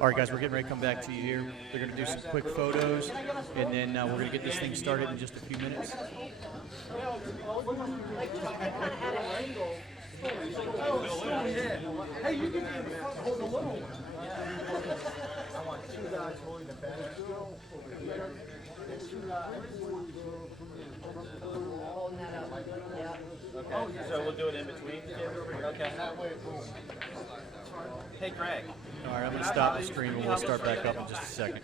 All right, guys, we're getting ready to come back to you here. They're going to do some quick photos, and then we're going to get this thing started in just a few minutes. Hey, you can hold the little one. I want two guys holding the bag. Holding that up. Yeah. Okay, so we'll do it in between. Okay. Hey, Greg. All right, I'm going to stop the stream, and we'll start back up in just a second.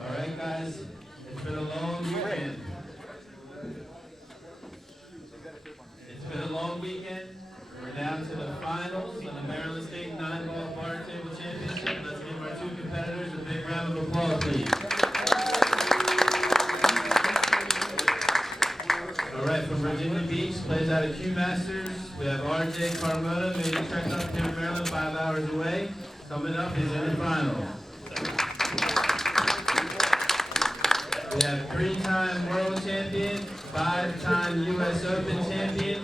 All right, guys, it's been a long weekend. It's been a long weekend. We're down to the finals of the Maryland State 9-ball bar table championship. Let's give our two competitors a big round of applause, please. All right, from Virginia Beach, plays out of Q Masters. We have RJ Carmona, made a trek up here in Maryland, 5 hours away. Coming up is in the finals. We have 3-time world champion, 5-time U.S. Open champion,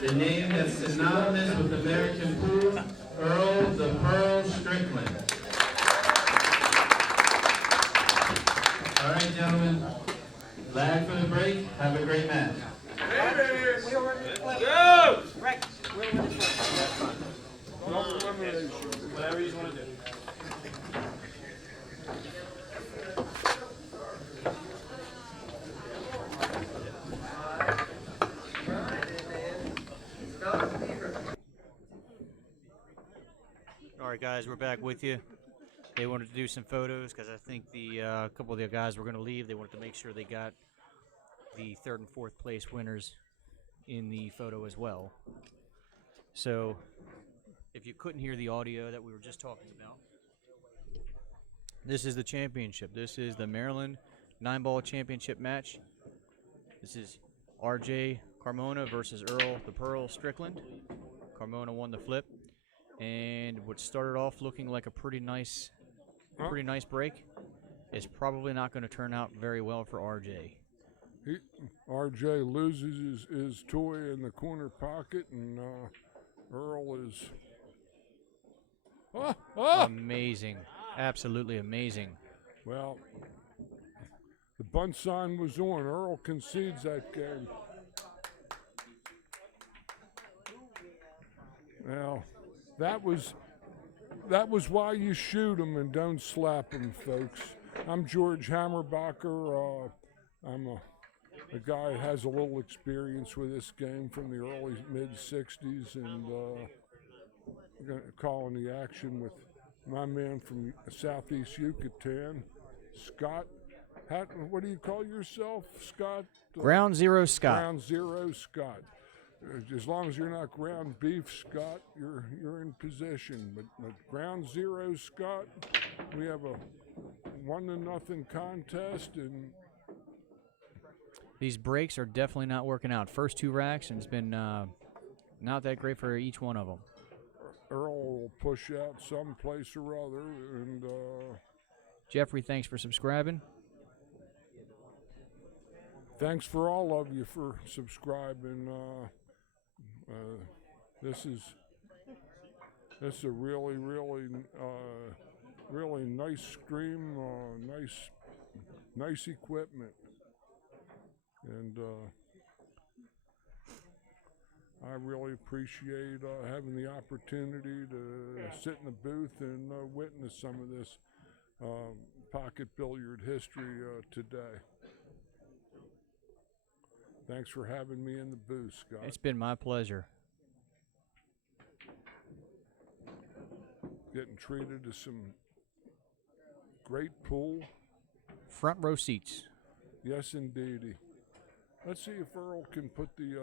the name that's synonymous with American pool, Earl Strickland. All right, gentlemen, lag for the break. Have a great match. Go! Whatever you want to do. All right, guys, we're back with you. They wanted to do some photos because I think a couple of the guys were going to leave. They wanted to make sure they got the 3rd and 4th place winners in the photo as well. So if you couldn't hear the audio that we were just talking about, this is the championship. This is the Maryland 9-ball championship match. This is RJ Carmona versus Earl Strickland. Carmona won the flip. And what started off looking like a pretty nice break is probably not going to turn out very well for RJ. RJ loses his toy in the corner pocket, and Earl is amazing, absolutely amazing. Well, the bunt sign was on. Earl concedes that game. Well, that was why you shoot him and don't slap him, folks. I'm George Hammerbacher. I'm a guy that has a little experience with this game from the early mid-'60s, and calling the action with my man from Southeast Yucatan, Scott. What do you call yourself, Scott? Ground Zero Scott. Ground Zero Scott. As long as you're not ground beef, Scott, you're in position. But Ground Zero Scott, we have a 1-0 contest, and these breaks are definitely not working out. First 2 racks, and it's been not that great for each one of them. Earl will push out someplace or other, and Jeffrey, thanks for subscribing. Thanks for all of you for subscribing. This is a really nice stream, nice equipment, and I really appreciate having the opportunity to sit in the booth and witness some of this pocket billiard history today. Thanks for having me in the booth, Scott. It's been my pleasure. Getting treated to some great pool. Front row seats. Yes, indeedy. Let's see if Earl can put the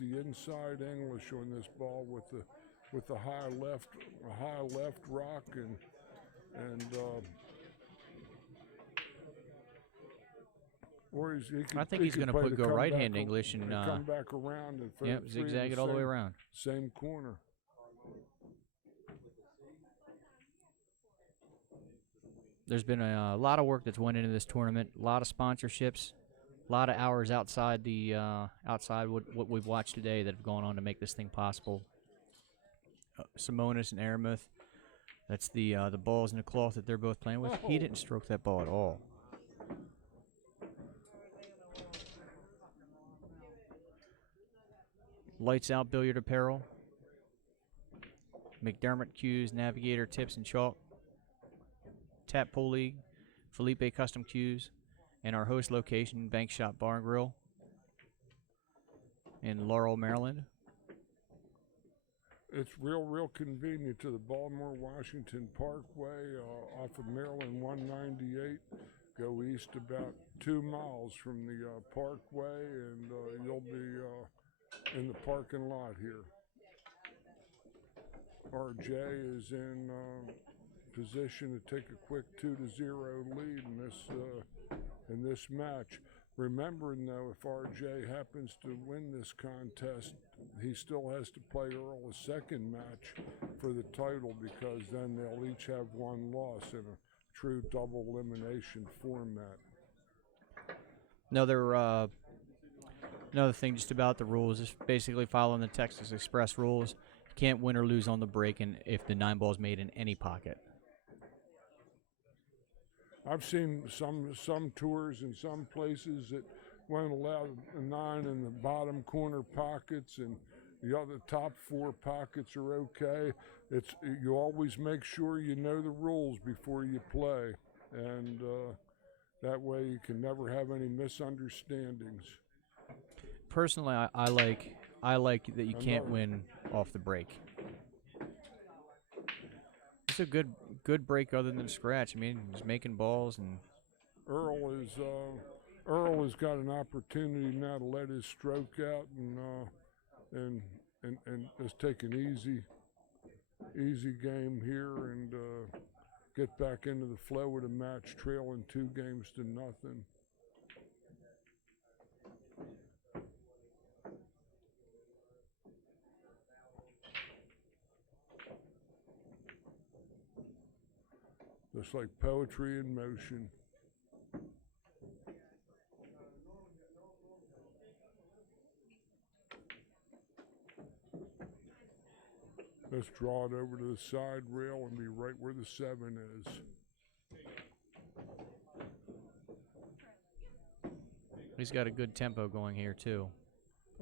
inside English on this ball with the high left rock and or I think he's going to go right-hand English and come back around and zigzag it all the way around. Same corner. There's been a lot of work that's went into this tournament, a lot of sponsorships, A lot of hours outside the outside what we've watched today that have gone on to make this thing possible. Simonis and Aramuth. That's the balls in the cloth that they're both playing with. He didn't stroke that ball at all. Lights Out Billiard Apparel. McDermott Cues, Navigator Tips and Chalk. Tap Pool League. Felipe Custom Cues. And our host location, Bank Shop Bar and Grill in Laurel, Maryland. It's real convenient to the Baltimore-Washington Parkway off of Maryland 198. Go east about 2 miles from the Parkway, and you'll be in the parking lot here. RJ is in position to take a quick 2-0 lead in this match. Remembering though, if RJ happens to win this contest, he still has to play Earl a second match for the title, because then they'll each have one loss in a true double elimination format. Another thing just about the rules is basically following the Texas Express rules. You can't win or lose on the break, and if the 9 ball is made in any pocket. I've seen some tours in some places that won't allow a 9 in the bottom corner pockets, and the other top 4 pockets are okay. You always make sure you know the rules before you play, and that way you can never have any misunderstandings. Personally, I like that you can't win off the break. It's a good break other than scratch. I mean, he's making balls, and Earl has got an opportunity now to let his stroke out and just take an easy game here and get back into the flow of the match, trailing 2-0. Just like poetry in motion. Let's draw it over to the side rail and be right where the 7 is. he's got a good tempo going here too.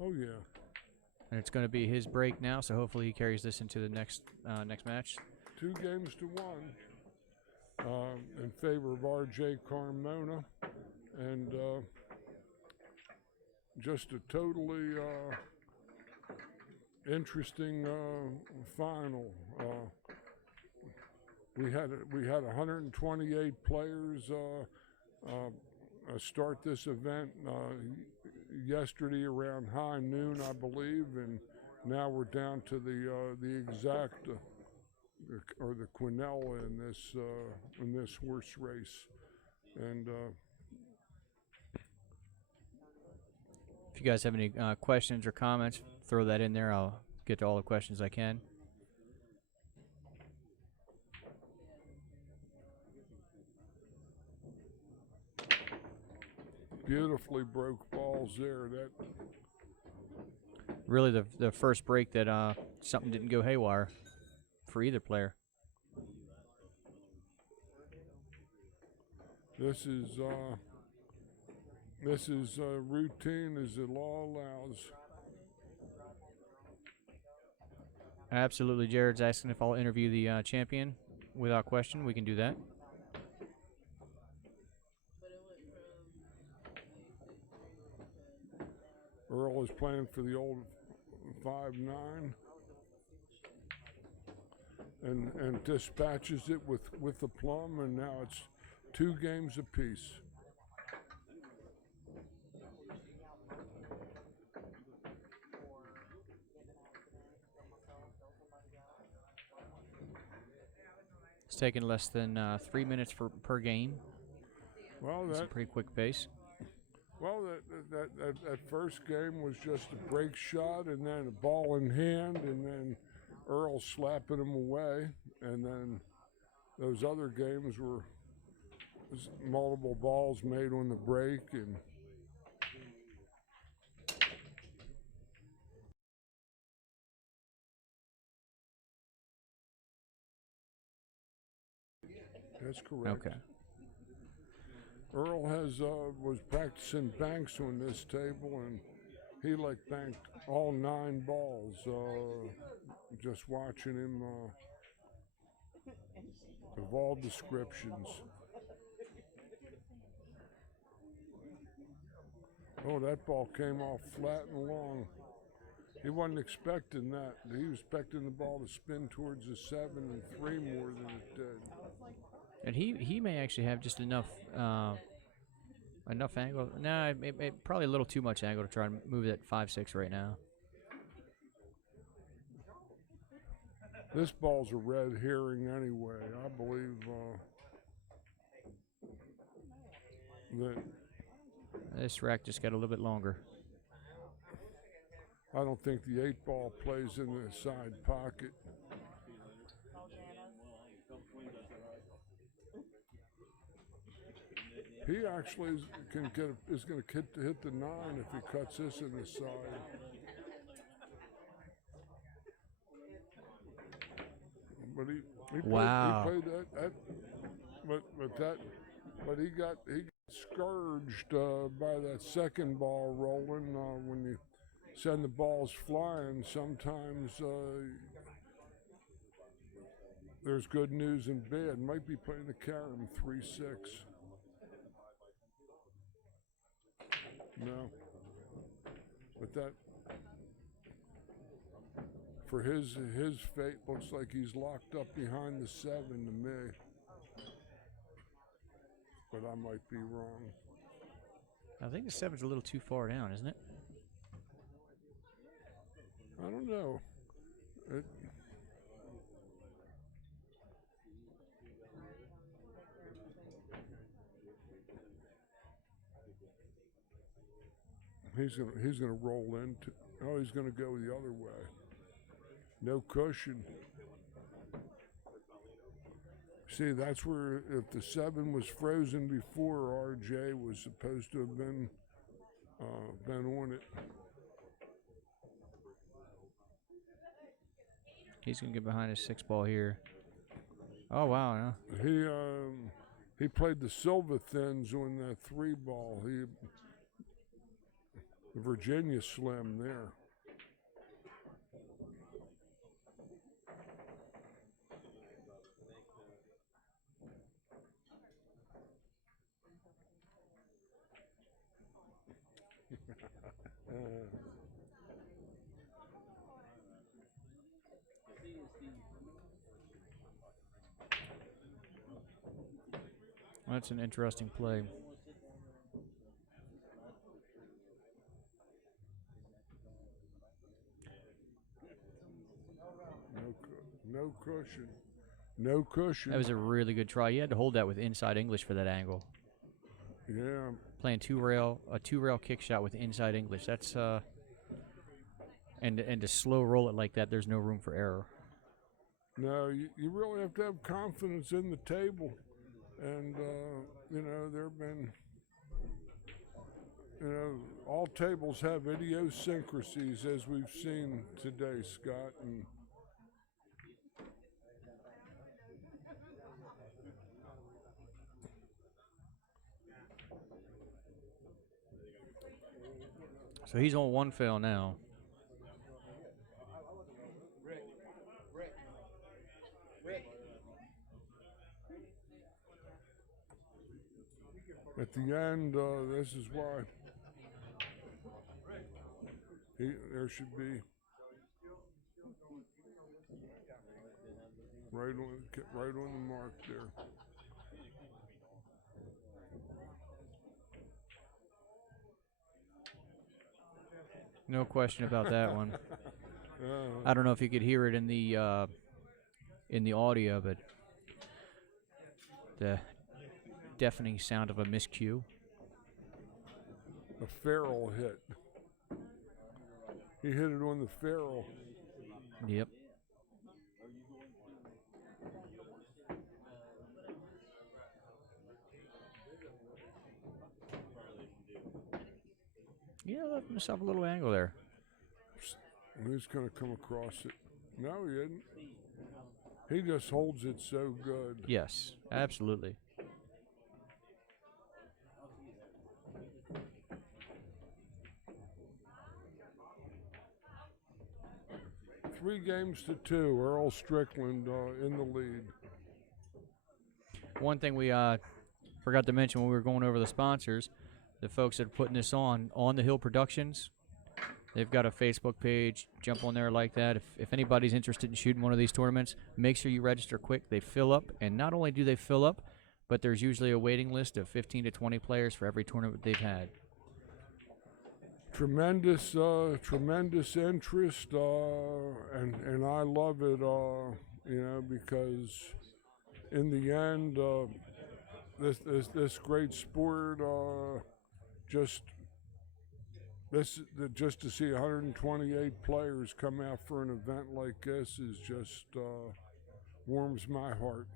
Oh yeah. And it's going to be his break now, so hopefully he carries this into the next match. 2-1 in favor of RJ Carmona, and just a totally interesting final. We had 128 players start this event yesterday around high noon, I believe, and now we're down to the exact or the quinella in this horse race, and if you guys have any questions or comments, throw that in there. I'll get to all the questions I can. Beautifully broke balls there. That really the first break that something didn't go haywire for either player. This is routine as the law allows. Absolutely. Jared's asking if I'll interview the champion. Without question, we can do that. Earl is playing for the old 5-9 and dispatches it with the plum, and now it's 2 games apiece. It's taking less than 3 minutes per game. Well, that's a pretty quick pace. Well, that first game was just a break shot and then a ball in hand, and then Earl slapping him away, and then those other games were multiple balls made on the break, and That's correct. Okay. Earl was practicing banks on this table, and he banked all 9 balls. Just watching him of all descriptions. Oh, that ball came off flat and long. He wasn't expecting that. He was expecting the ball to spin towards the 7 and 3 more than it did. And he may actually have just enough angle. No, probably a little too much angle to try and move that 5-6 right now. This ball's a red herring anyway. I believe that This rack just got a little bit longer. I don't think the 8 ball plays in the side pocket. He actually is going to hit the 9 if he cuts this in the side. But he Wow. played that but he got scourged by that second ball rolling. When you send the balls flying, sometimes there's good news and bad. Might be playing the carom 3-6. No, but that for his fate looks like he's locked up behind the 7 to me. But I might be wrong. I think the 7's a little too far down, isn't it? I don't know. He's gonna roll into. Oh, he's gonna go the other way. No cushion. See, that's where if the 7 was frozen before, RJ was supposed to have been on it. He's gonna get behind his 6 ball here. Oh wow! No. He played the Silva Thins on that 3 ball. The Virginia Slim there. That's an interesting play. No cushion. No cushion. That was a really good try. You had to hold that with inside English for that angle. Yeah. Playing a 2-rail kick shot with inside English. That's and to slow roll it like that, there's no room for error. No, you really have to have confidence in the table, and there have been, all tables have idiosyncrasies as we've seen today, Scott, and. So he's on 1 fail now. At the end, this is why there should be right on the mark there. No question about that one. I don't know if you could hear it in the audio, but the deafening sound of a miscue. A ferrule hit. He hit it on the ferrule. Yep. Yeah, left himself a little angle there. He's going to come across it. No, he didn't. He just holds it so good. Yes, absolutely. Three games to two. Earl Strickland in the lead. One thing we forgot to mention when we were going over the sponsors, the folks that are putting this on the Hill Productions, they've got a Facebook page. Jump on there like that. If anybody's interested in shooting one of these tournaments, make sure you register quick. They fill up, and not only do they fill up, but there's usually a waiting list of 15 to 20 players for every tournament they've had. Tremendous interest, and I love it, because in the end, this great sport, just to see 128 players come out for an event like this is just warms my heart.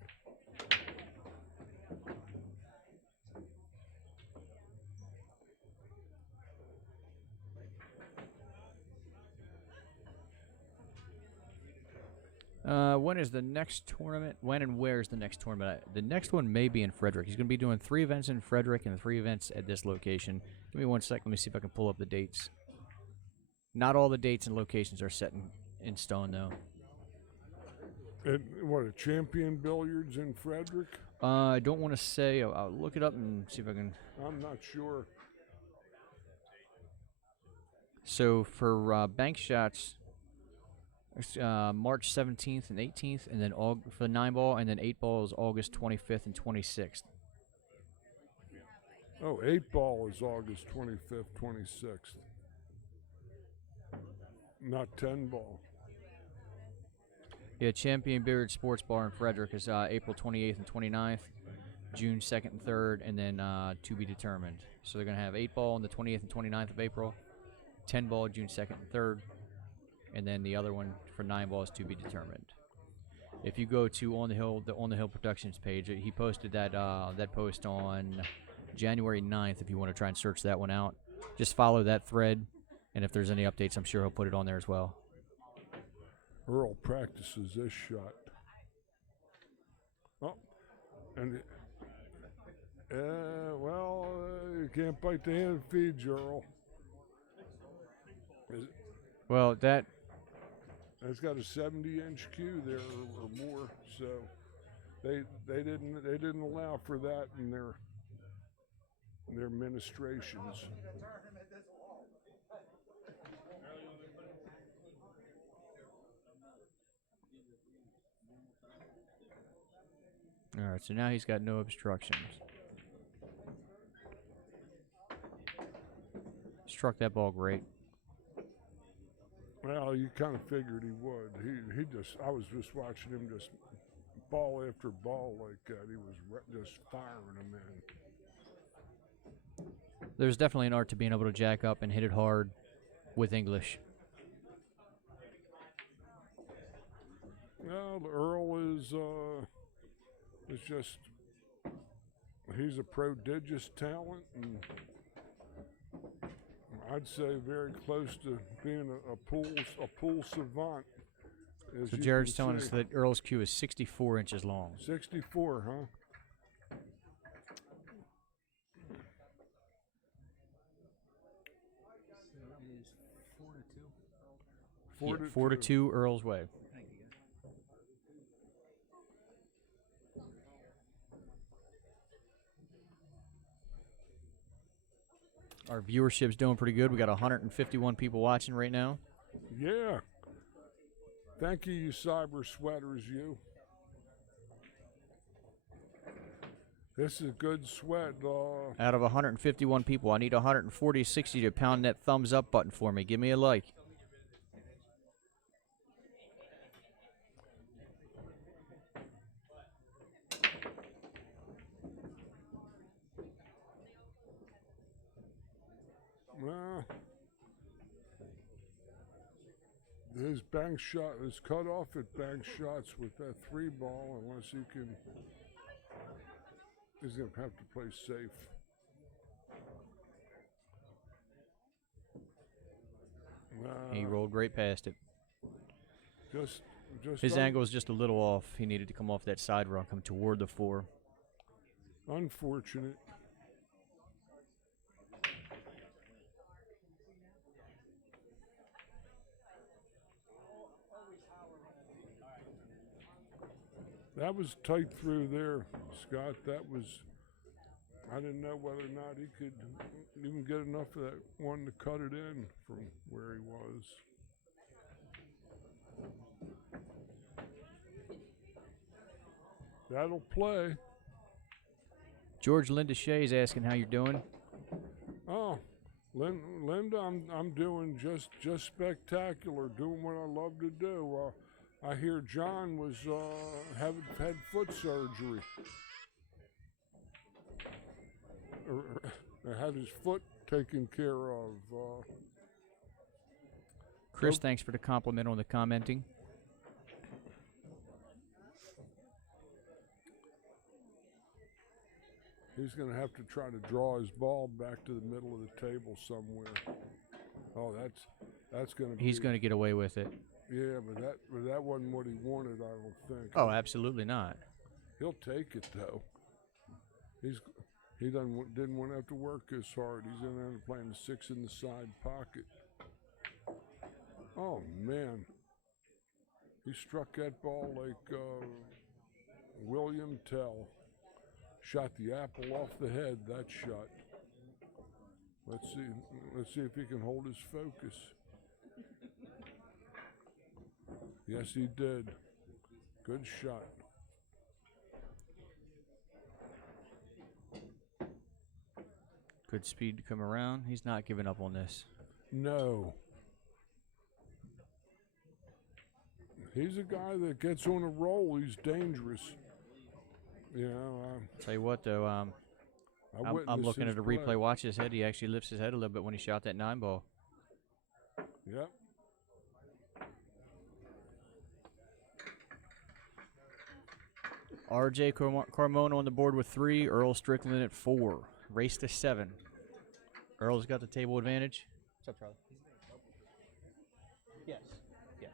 When is the next tournament? When and where is the next tournament? The next one may be in Frederick. He's going to be doing 3 events in Frederick and 3 events at this location. Give me 1 sec. Let me see if I can pull up the dates. Not all the dates and locations are set in stone, though. What, a Champion Billiards in Frederick? I don't want to say. I'll look it up and see if I can. I'm not sure. So for bank shots, March 17th and 18th, and then for the 9-ball, and then 8-ball is August 25th and 26th. Oh, 8-ball is August 25th, 26th. Not 10-ball. Yeah, Champion Billiard Sports Bar in Frederick is April 28th and 29th, June 2nd and 3rd, and then to be determined. So they're going to have 8-ball on the 28th and 29th of April, 10-ball June 2nd and 3rd, and then the other one for 9-ball is to be determined. If you go to the On the Hill Productions page, he posted that post on January 9th. If you want to try and search that one out, just follow that thread, and if there's any updates, I'm sure he'll put it on there as well. Earl practices this shot. Oh, and you can't bite the hand that feeds you, Earl. Well, It's got a 70-inch cue there or more, so they didn't allow for that in their ministrations. All right, so now he's got no obstructions. Struck that ball great. Well, you kind of figured he would. I was just watching him just ball after ball like that. He was just firing them in. There's definitely an art to being able to jack up and hit it hard with English. Well, Earl is just, he's a prodigious talent, and I'd say very close to being a pool savant. So Jared's telling us that Earl's cue is 64 inches long. 64, huh? Is 4 to 2 Earl's way. Our viewership's doing pretty good. We got 151 people watching right now. Yeah. Thank you, you cyber sweaters, you. This is a good sweat. Out of 151 people, I need 140 60 to pound that thumbs up button for me. Give me a like. His bank shot is cut off at bank shots with that 3-ball unless he can. He's going to have to play safe. He rolled right past it. just His angle is just a little off. He needed to come off that side run, come toward the 4. unfortunate. That was tight through there, Scott. That was, I didn't know whether or not he could even get enough of that one to cut it in from where he was. That'll play. George Linda Shea is asking how you're doing. Oh, Linda, I'm doing just spectacular, doing what I love to do. I hear John was had foot surgery. Or had his foot taken care of. Chris, thanks for the compliment on the commenting. He's going to have to try to draw his ball back to the middle of the table somewhere. Oh, that's going to be. He's going to get away with it. Yeah, but that wasn't what he wanted, I don't think. Oh, absolutely not. He'll take it though. He didn't want to have to work as hard. He's in there playing the 6 in the side pocket. Oh man, he struck that ball like William Tell. Shot the apple off the head. That shot. Let's see if he can hold his focus. Yes, he did. Good shot. Good speed to come around. He's not giving up on this. No. He's a guy that gets on a roll. He's dangerous. You know. Tell you what, though, I'm looking at a replay. Watch his head. He actually lifts his head a little bit when he shot that 9 ball. Yep. R.J. Carmona on the board with 3. Earl Strickland at 4. Race to 7. Earl's got the table advantage. What's up, Charlie? Yes. Yes.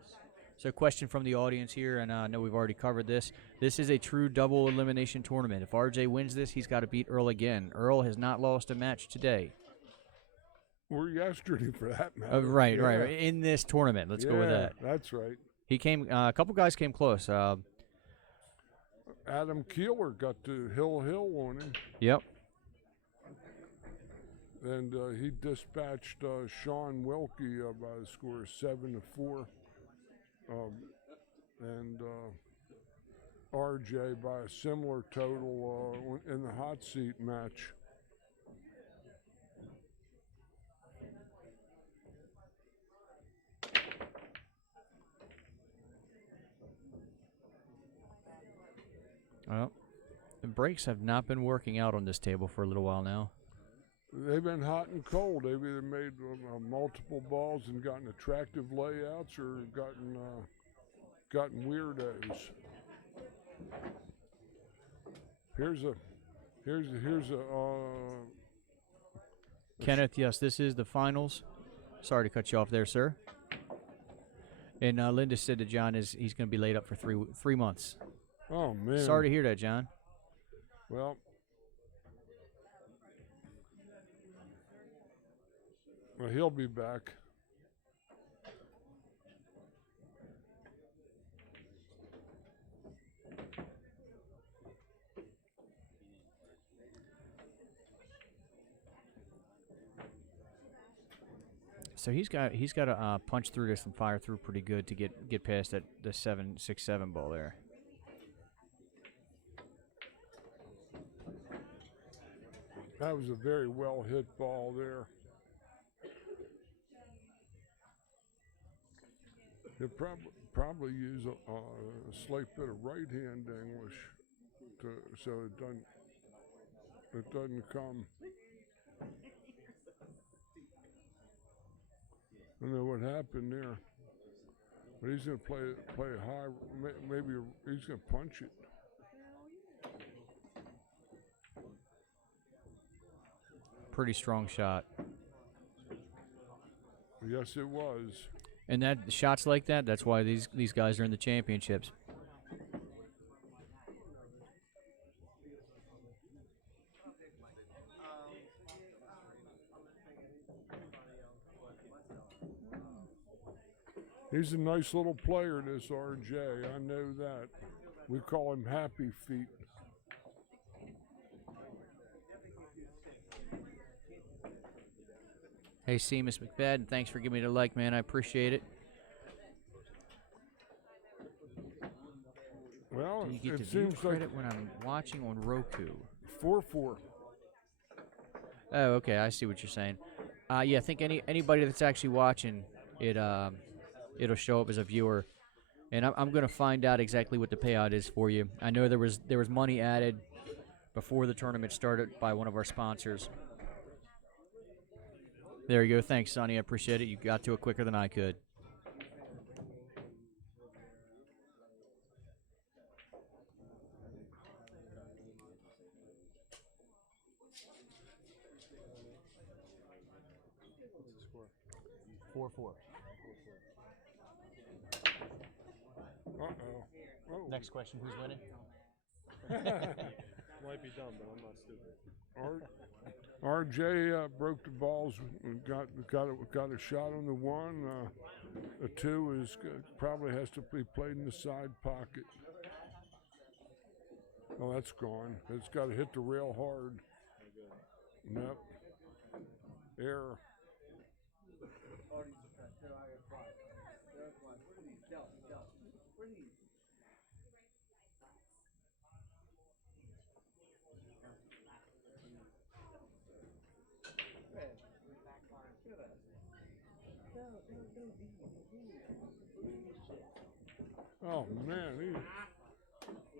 So, question from the audience here, and I know we've already covered this. This is a true double elimination tournament. If R.J. wins this, he's got to beat Earl again. Earl has not lost a match today. Or yesterday, for that matter. Right. In this tournament. Let's go with that. That's right. He came. A couple guys came close. Adam Keeler got to Hill on him. Yep. And he dispatched Sean Wilkie by a score of 7-4. And RJ by a similar total in the hot seat match. Well, the brakes have not been working out on this table for a little while now. They've been hot and cold. They've either made multiple balls and gotten attractive layouts, or gotten weirdos. Here's a Kenneth, yes, this is the finals. Sorry to cut you off there, sir. And Linda said that John he's going to be laid up for three months. Oh man. Sorry to hear that, John. Well, he'll be back. So he's got to punch through this and fire through pretty good to get past the 7-6-7 ball there. That was a very well hit ball there. He'll probably use a slight bit of right-hand English so it doesn't come. I don't know what happened there, but he's going to play high. Maybe he's going to punch it. Pretty strong shot. Yes, it was. And that shots like that, that's why these guys are in the championships. He's a nice little player, this RJ. I know that. We call him Happy Feet. Hey, Seamus McFadden, thanks for giving me the like, man. I appreciate it. Well, You get it to view seems like credit when I'm watching on Roku. 4-4. Oh, okay, I see what you're saying. Yeah, I think anybody that's actually watching it, it'll show up as a viewer, and I'm gonna find out exactly what the payout is for you. I know there was money added before the tournament started by one of our sponsors. There you go. Thanks, Sonny. I appreciate it. You got to it quicker than I could. What's the score? 4-4. Uh-oh. Oh. Next question, who's winning? Might be dumb, but I'm not stupid. RJ broke the balls and got a shot on the one. The two is probably has to be played in the side pocket. Oh, that's gone. It's got to hit the rail hard. Nope. Error. Oh man,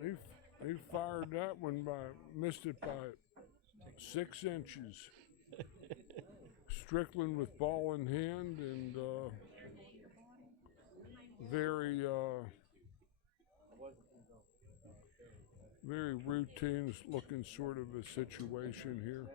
he fired that one missed it by 6 inches. Strickland with ball in hand and very routine looking sort of a situation here.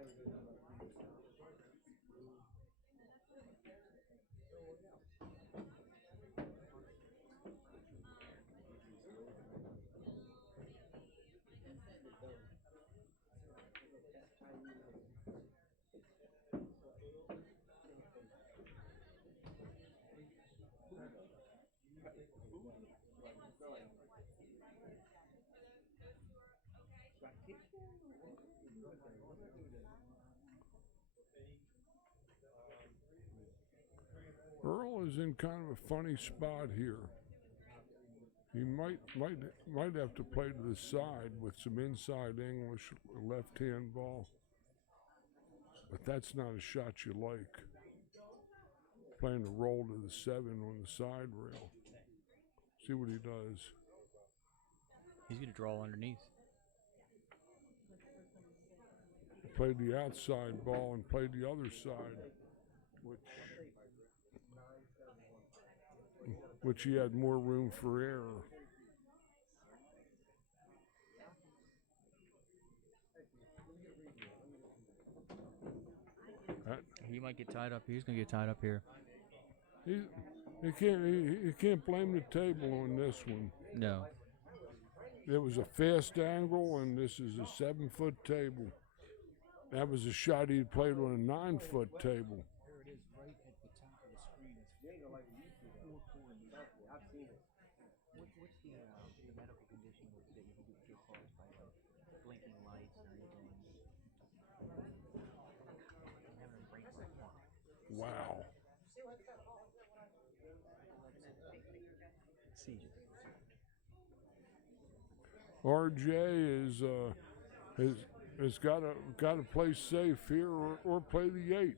Earl is in kind of a funny spot here. He might have to play to the side with some inside English left-hand ball. But that's not a shot you like. Playing a roll to the 7 on the side rail. See what he does. He's going to draw underneath. Played the outside ball and played the other side, which he had more room for error. He might get tied up. He's going to get tied up here. You can't blame the table on this one. No. It was a fast angle, and this is a 7-foot table. That was a shot he played on a 9-foot table. There it is, right at the top of the screen. It's 4-4 in the I've seen it. What's the medical condition that you think it feel caused by blinking lights or anything? Having a break like one. Wow. Seizure. RJ has got to play safe here or play the 8.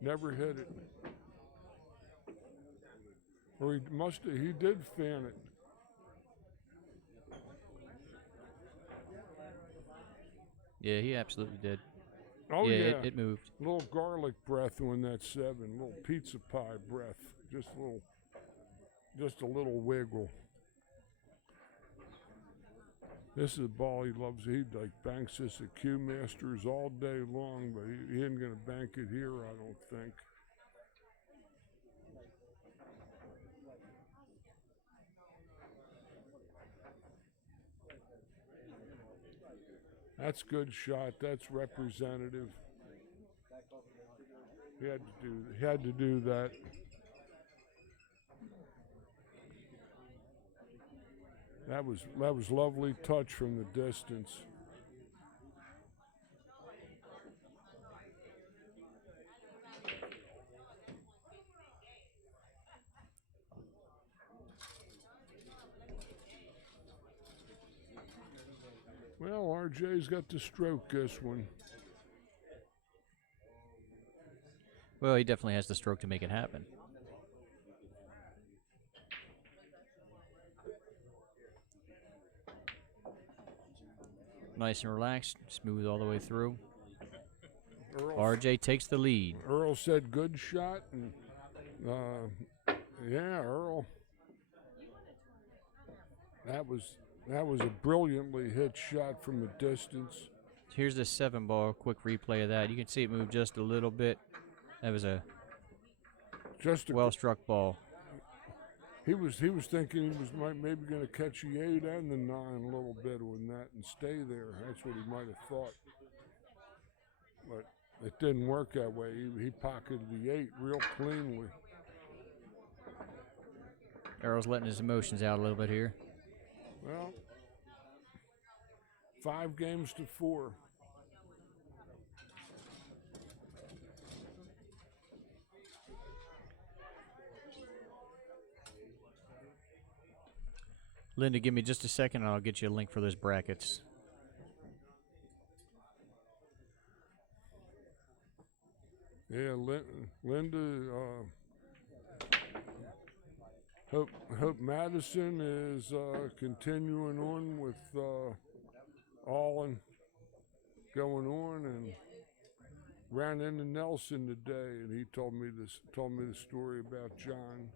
Never hit it. Or he did fan it. Yeah, he absolutely did. Oh yeah, yeah. It moved. A little garlic breath on that 7, a little pizza pie breath. Just a little wiggle. This is a ball he loves. He like banks this at Q Masters all day long, but he ain't gonna bank it here, I don't think. That's good shot. That's representative. He had to do that. That was lovely touch from the distance. Well, RJ's got the stroke this one. Well, he definitely has the stroke to make it happen. Nice and relaxed, smooth all the way through. RJ takes the lead. Earl said good shot, and yeah, Earl. That was a brilliantly hit shot from a distance. Here's the 7-ball. Quick replay of that. You can see it move just a little bit. That was a well-struck ball. He was thinking he was maybe going to catch the 8 and the 9 a little bit on that and stay there. That's what he might have thought. But it didn't work that way. He pocketed the 8 real cleanly. Earl's letting his emotions out a little bit here. Well, 5 games to 4. Linda, give me just a second and I'll get you a link for those brackets. Yeah, Linda, Hope Madison is continuing on with Allen going on, and ran into Nelson today, and he told me the story about John.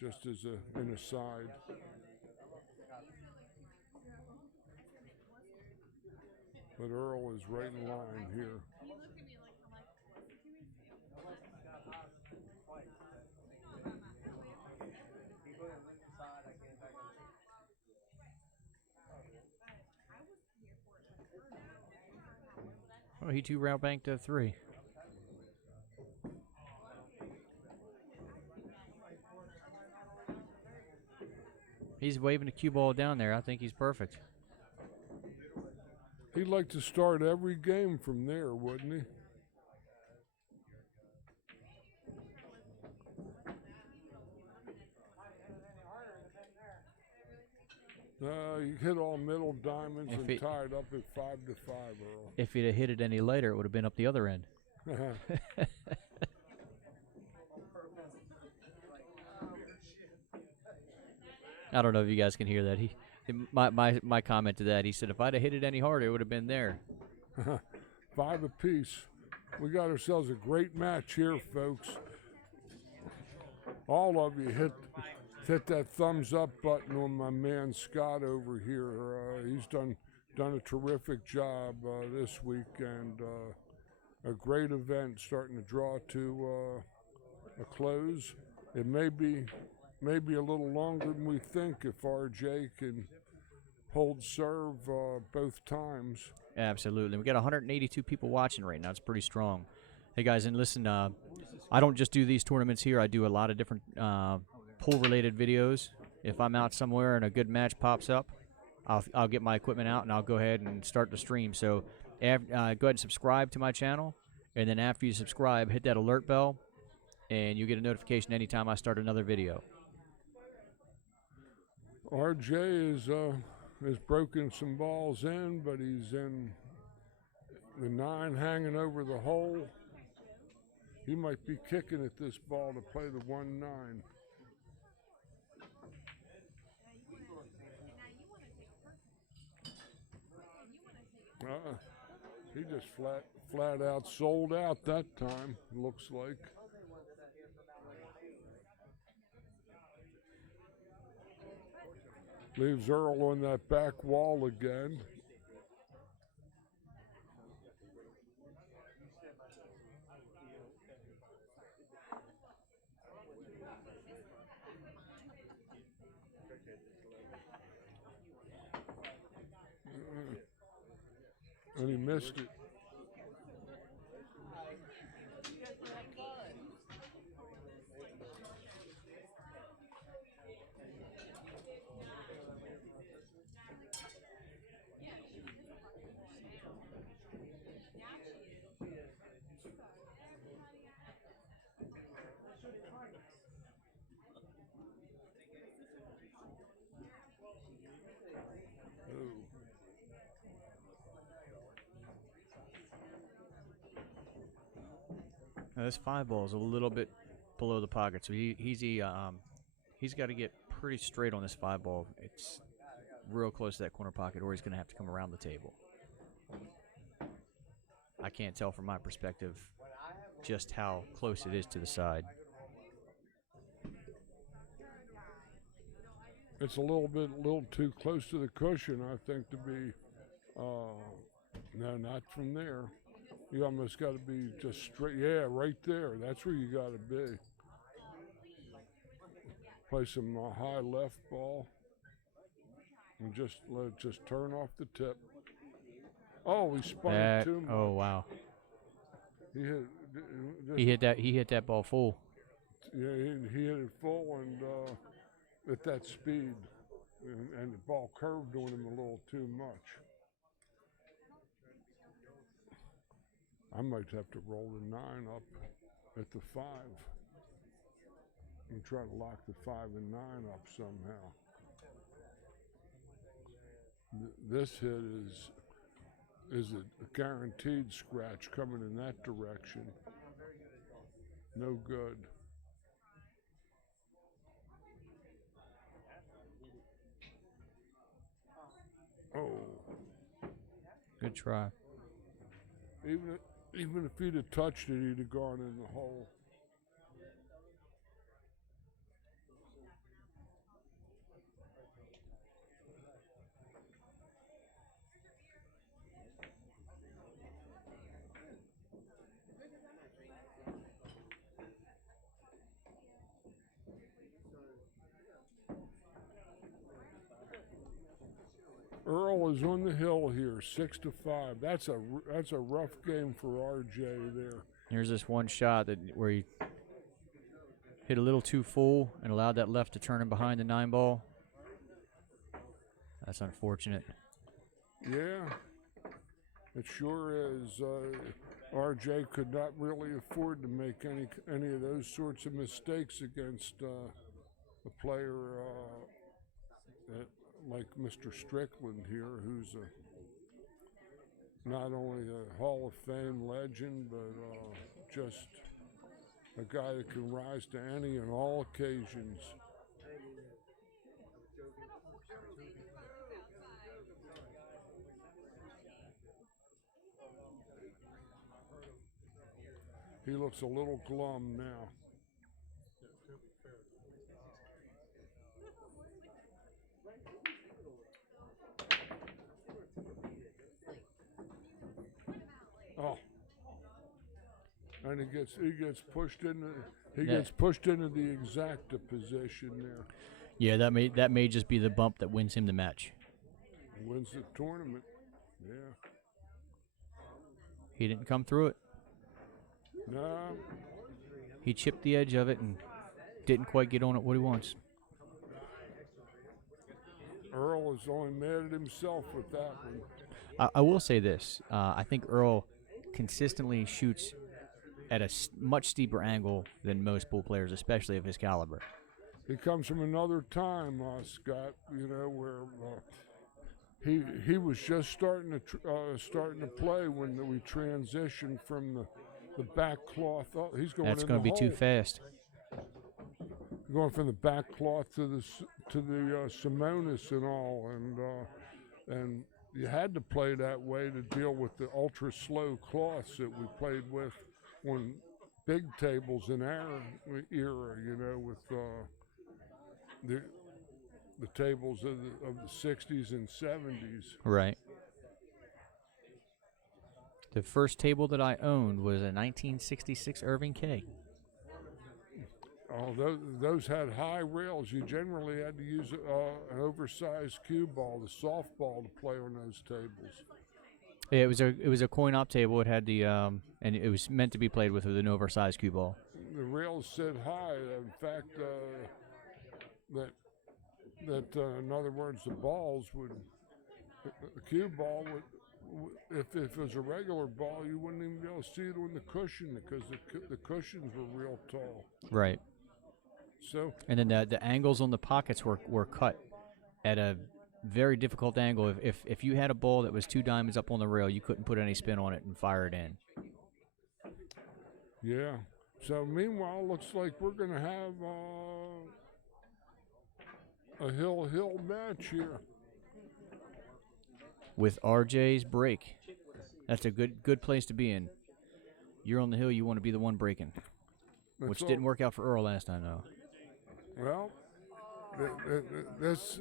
Just as an aside. But Earl is right in line here. Oh, he 2-round banked a 3. He's waving the cue ball down there. I think he's perfect. He'd like to start every game from there, wouldn't he? You hit all middle diamonds and tied up at 5 to 5, Earl. If he'd have hit it any later, it would have been up the other end. I don't know if you guys can hear that. My comment to that, he said, if I'd have hit it any harder, it would have been there. 5 apiece. We got ourselves a great match here, folks. All of you hit that thumbs up button on my man Scott over here. He's done a terrific job this week, and a great event starting to draw to a close. It may be a little longer than we think if RJ can hold serve both times. Absolutely. We got 182 people watching right now. It's pretty strong. Hey, guys, and listen, I don't just do these tournaments here. I do a lot of different pool-related videos. If I'm out somewhere and a good match pops up, I'll get my equipment out and I'll go ahead and start the stream. So go ahead and subscribe to my channel, and then after you subscribe, hit that alert bell, and you get a notification anytime I start another video. RJ has broken some balls in, but he's in the 9 hanging over the hole. He might be kicking at this ball to play the 1-9. He just flat out sold out that time, looks like. Leaves Earl on that back wall again. And he missed it. Now this 5 ball is a little bit below the pocket, so he's got to get pretty straight on this 5 ball. It's real close to that corner pocket, or he's going to have to come around the table. I can't tell from my perspective just how close it is to the side. It's a little too close to the cushion, I think, to be. No, not from there. You almost got to be just straight. Yeah, right there. That's where you got to be. Play some high left ball, and just let it just turn off the tip. Oh, he spun it too much. Oh wow. He hit. He hit that ball full. Yeah, he hit it full and at that speed, and the ball curved on him a little too much. I might have to roll the 9 up at the 5 and try to lock the 5 and 9 up somehow. This hit is a guaranteed scratch coming in that direction. No good. Oh. Good try. Even if he'd have touched it, he'd have gone in the hole. Earl is on the hill here, 6-5. That's a rough game for RJ there. Here's this one shot where he hit a little too full and allowed that left to turn him behind the 9 ball. That's unfortunate. Yeah, it sure is. RJ could not really afford to make any of those sorts of mistakes against a player like Mr. Strickland here, who's not only a Hall of Fame legend, but just a guy that can rise to any and all occasions. He looks a little glum now. Oh, and he gets pushed into gets pushed into the exacta position there. Yeah, that may just be the bump that wins him the match. Wins the tournament. Yeah. He didn't come through it. No. He chipped the edge of it and didn't quite get on it what he wants. Earl is only mad at himself with that one. I will say this. I think Earl consistently shoots at a much steeper angle than most pool players, especially of his caliber. He comes from another time, Scott, where he was just starting to play when we transitioned from the back cloth. Oh, he's going. That's going to be too fast. Going from the back cloth to the Simonis and all, and you had to play that way to deal with the ultra slow cloths that we played with on big tables in our era. With the tables of the 60s and 70s. Right. The first table that I owned was a 1966 Irving K. Oh, those had high rails. You generally had to use an oversized cue ball, the softball, to play on those tables. Yeah, it was a coin op table. It had the and it was meant to be played with an oversized cue ball. The rails sit high. In fact, in other words, the balls would, the cue ball would, if it was a regular ball, you wouldn't even be able to see it on the cushion because the cushions were real tall. Right. So. And then the angles on the pockets were cut at a very difficult angle. If you had a ball that was 2 diamonds up on the rail, you couldn't put any spin on it and fire it in. Yeah. So meanwhile, looks like we're going to have a hill match here. With RJ's break. That's a good place to be in. You're on the hill, you want to be the one breaking. Which didn't work out for Earl last time, though. Well, this,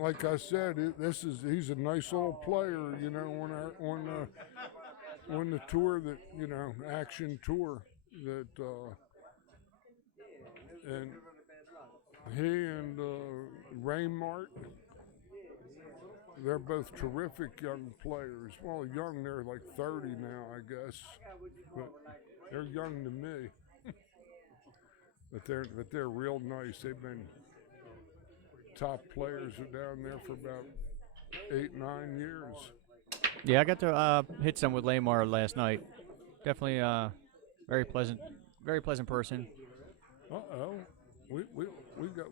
like I said, he's a nice little player, you know, on the tour that, you know, action tour that, and he and Ray Martin, they're both terrific young players. Well, young, they're like 30 now, I guess, but they're young to me. But they're real nice. They've been top players down there for about 8-9 years. Yeah, I got to hit some with Lamar last night. Definitely very pleasant person. We got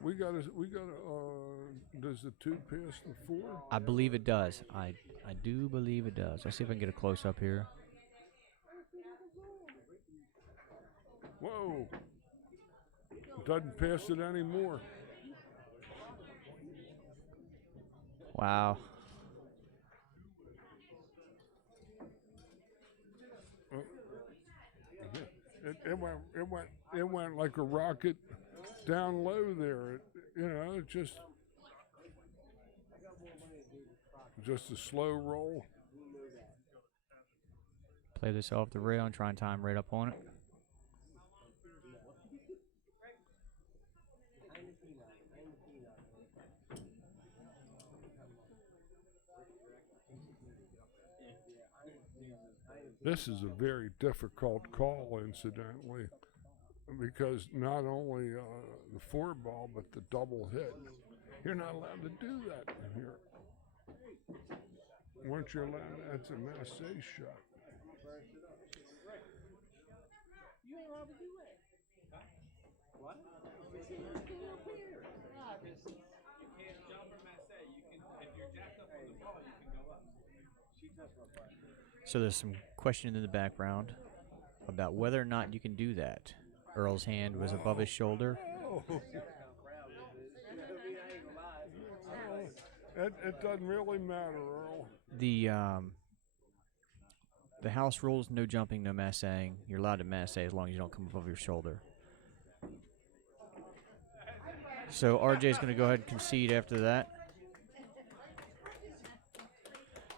does the 2 pass the 4? I believe it does. I do believe it does. Let's see if I can get a close up here. Whoa. Doesn't pass it anymore. Wow. It went like a rocket down low there. You know, it just a slow roll. Play this off the rail and try and time right up on it. This is a very difficult call, incidentally, because not only the 4 ball, but the double hit. You're not allowed to do that here. Weren't you allowed? That's a Massey shot. You ain't allowed to do that. What? You can't jump from Massey. You can, if you're jacked up on the ball, you can go up. So there's some question in the background about whether or not you can do that. Earl's hand was above his shoulder. It doesn't really matter, Earl. The house rules: no jumping, no massaying. You're allowed to massay as long as you don't come above your shoulder. So RJ's going to go ahead and concede after that.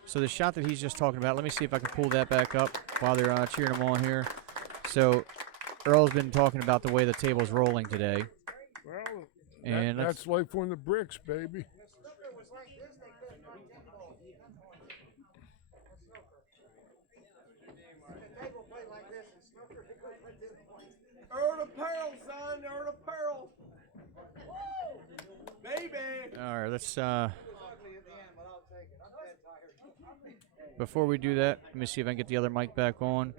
So the shot that he's just talking about, let me see if I can pull that back up while they're cheering him on here. So Earl's been talking about the way the table's rolling today. Well, and that's life on the bricks, baby. Earl the Pearl, son. Earl the Pearl. Baby. All right, let's before we do that, let me see if I can get the other mic back on.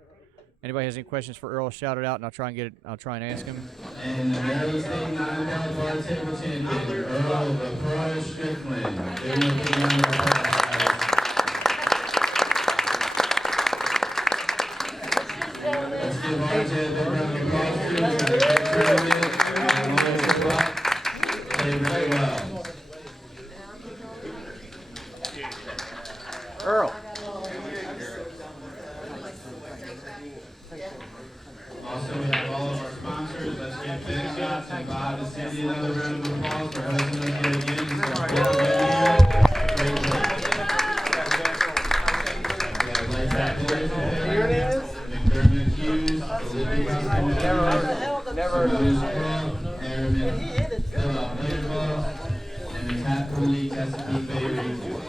Anybody has any questions for Earl, shout it out, and I'll try and ask him. And the Maryland State 9-ball bar table champion, Earl Strickland. Give him a big round of applause. Let's give RJ a big round of applause too. He's got a great tournament. Played very well. Earl. Also, we have all of our sponsors. Let's give Big Shots and Bob and Cindy another round of applause for hosting us here again. Hughes, Olivia Never and the Cat Pooley, Chesapeake Bay Region.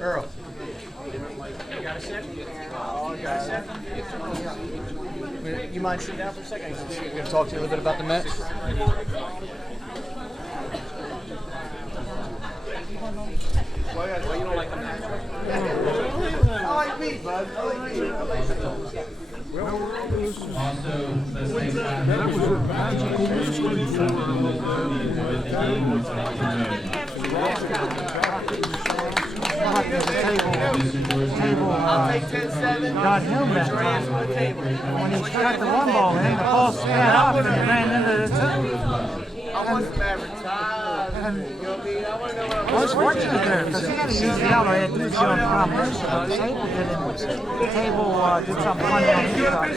Earl. You got a second? You got a second? You mind sitting down for a second? I'm going to talk to you a little bit about the Mets. Why you don't like the Mets? I like me, bud. I like me. Also, the same time, That was a magical mystery for got him that time. When he got the one ball in, the ball sped up and ran into the two. I want some advertising. I was fortunate there because he had to use the out. I had to use the on combination. But the table did him. The table did something funny on the shot.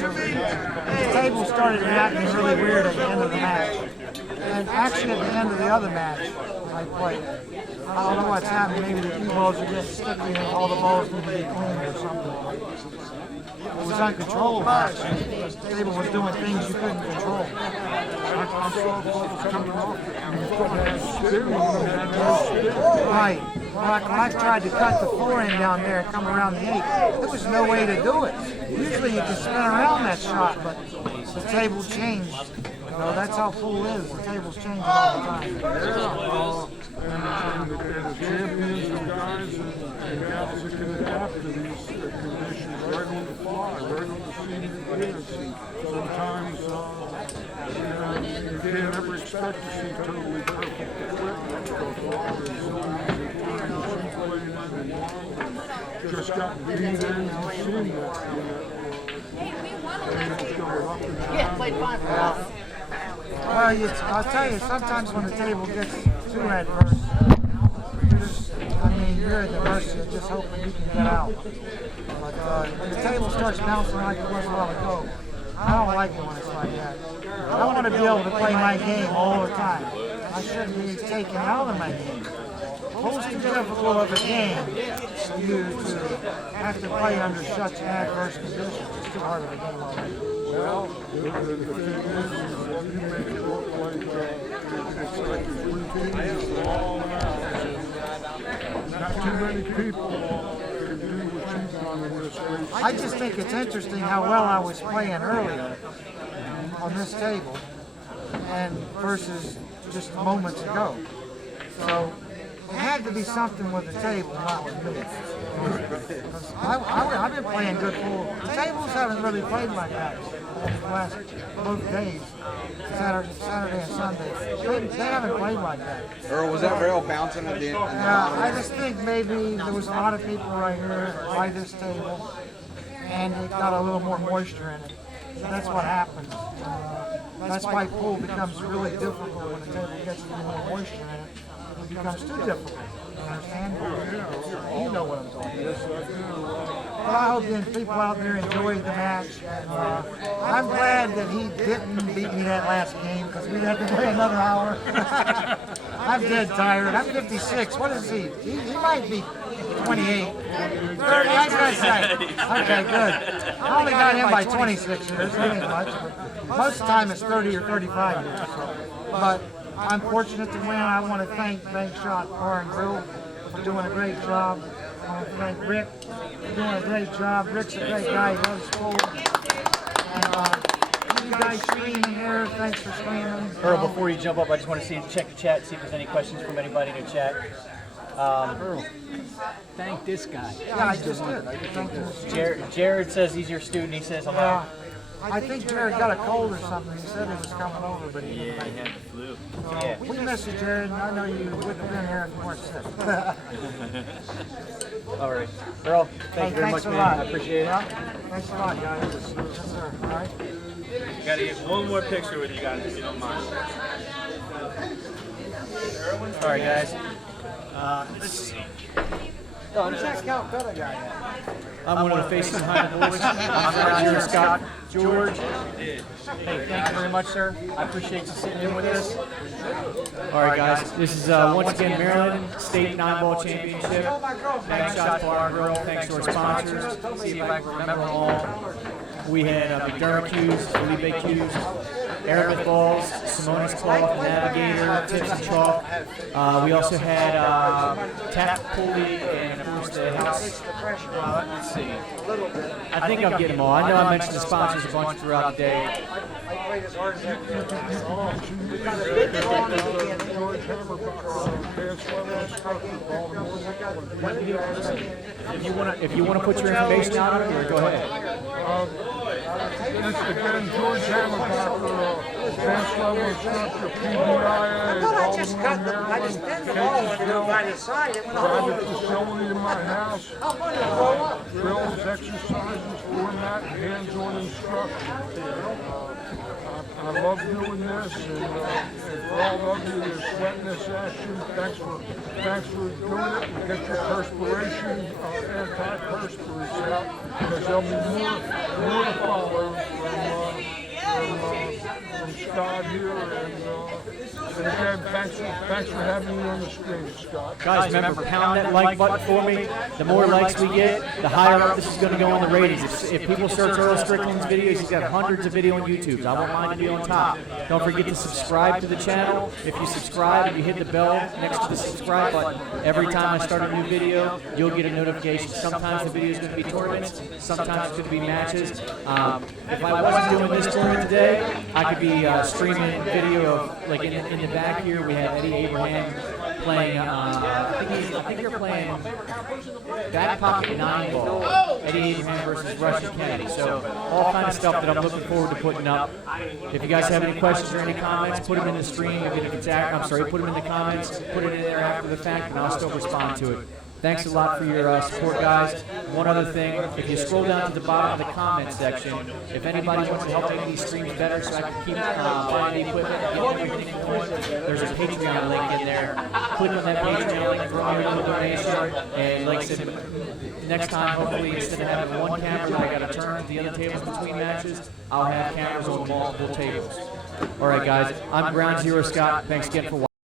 The table started acting really weird at the end of the match. And actually at the end of the other match, I played. I don't know what's happening. Maybe the cue balls are getting sticky and all the balls need to be cleaned or something. It was uncontrollable. Actually. The table was doing things you couldn't control. I saw balls coming off. You couldn't have spin on them. Had no spin. Right. When I tried to cut the 4 in down there and come around the 8, there was no way to do it. Usually you can spin around that shot, but the table changed. You know, that's how pool is. The table's changing all the time. And the champions and guys and gals that can adapt to these conditions right on the fly, right on the scene it is. Sometimes you can't ever expect to see totally perfect equipment because all the zones and times and just got beat in. You've seen that. Yeah, played fine for us. Well, I'll tell you, sometimes when the table gets too adverse, you're at the mercy of just hoping you can get out. But when the table starts bouncing like it was a while ago, I don't like it when it's like that. I want to be able to play my game all the time. I shouldn't be taken out of my game. It's too difficult of a game for you to have to play under such adverse conditions. It's too hard of a game already. Well, the thing is you make it look like it's like routine all out. Not too many people can do what you've done in this race. I just think it's interesting how well I was playing earlier on this table and versus just moments ago. So it had to be something with the table, not with me. Because I've been playing good pool. The tables haven't really played like that the last both days, Saturday and Sunday. They haven't played like that. Earl, was that rail bouncing at the end? I just think maybe there was a lot of people right here by this table, and it got a little more moisture in it. That's what happens. That's why pool becomes really difficult when the table gets a little more moisture in it. It becomes too difficult. You understand? You know what I'm talking about. But I hope that people out there enjoyed the match. I'm glad that he didn't beat me that last game because we'd have to play another hour. I'm dead tired. I'm 56. What is he? He might be 28. 30, I gotta say. Okay, good. I only got him by 26 years. That ain't much. But most of the time it's 30 or 35 years. But I'm fortunate to win. I want to thank Bank Shot Bar and Grill for doing a great job. I want to thank Rick for doing a great job. Rick's a great guy. He loves pool. And you guys screaming here, thanks for screaming. Earl, before you jump up, I just want to check the chat, see if there's any questions from anybody in the chat. Earl, thank this guy. Yeah, I just did. I thank you. Jared says he's your student. He says hello. I think Jared got a cold or something. He said he was coming over, but he didn't make it. Flu. So we miss you, Jared. I know you wouldn't have been here if you weren't sick. All right. Earl, thank you very much, thanks a man. lot. I appreciate it. Yeah, thanks a lot, guys. Yes, sir. All right. Got to get one more picture with you guys, if you don't mind. All right, guys. Let's see. Where's that Calcutta guy at? I'm one of the faces behind the voice. I'm Ground Zero Scott. George. Hey, thank you very much, sir. I appreciate you sitting in with us. All right, guys. This is once again Maryland State 9-Ball Championship. Thanks, Shots Bar and Grill. Thanks to our sponsors. See if I can remember them all. We had McDermott Q's, Felipe Q's, Aramith Balls, Simone's Cloth, Navigator, Tips and Chalk. We also had Tap Pulley and, of course, the house. Let's see. I think I'm getting them all. I know I mentioned the sponsors a bunch throughout the day. George Hammerbacher, dance level instructor, Baltimore. If you want to put your information out on here, go ahead. This again, George Hammerbacher, dance level instructor, PBIA, Baltimore, Maryland, private facility in my house, drills, exercises, format, hands-on instruction. I love doing this, and for all of you that are sweating this action, thanks for doing it. Get your perspiration, antiperspirants out, because there'll be more to follow from Scott here, and again, thanks for having me on the screen, Scott. Guys, remember, pound that like button for me. The more likes we get, the higher up this is going to go in the ratings. If people search Earl Strickland's videos, he's got hundreds of videos on YouTube. I want mine to be on top. Don't forget to subscribe to the channel. If you subscribe, you hit the bell next to the subscribe button. Every time I start a new video, you'll get a notification. Sometimes the video is going to be tournaments. Sometimes it's going to be matches. If I wasn't doing this tournament today, I could be streaming video of, like in the back here, we have Eddie Abraham playing, I think they're playing back pocket 9-ball. Eddie Abraham versus Russia Kennedy. So all kind of stuff that I'm looking forward to putting up. If you guys have any questions or any comments, put them in the stream. If it's put them in the comments, put it in there after the fact, and I'll still respond to it. Thanks a lot for your support, guys. One other thing, if you scroll down to the bottom of the comment section, if anybody wants to help make these streams better so I can keep buying the equipment and get everything going, there's a Patreon link in there. Click on that Patreon link, throw me a little donation, and like I said, next time, hopefully, instead of having one camera that I got to turn the other tables between matches, I'll have cameras on multiple tables. All right, guys, I'm Ground Zero Scott. Thanks again for watching.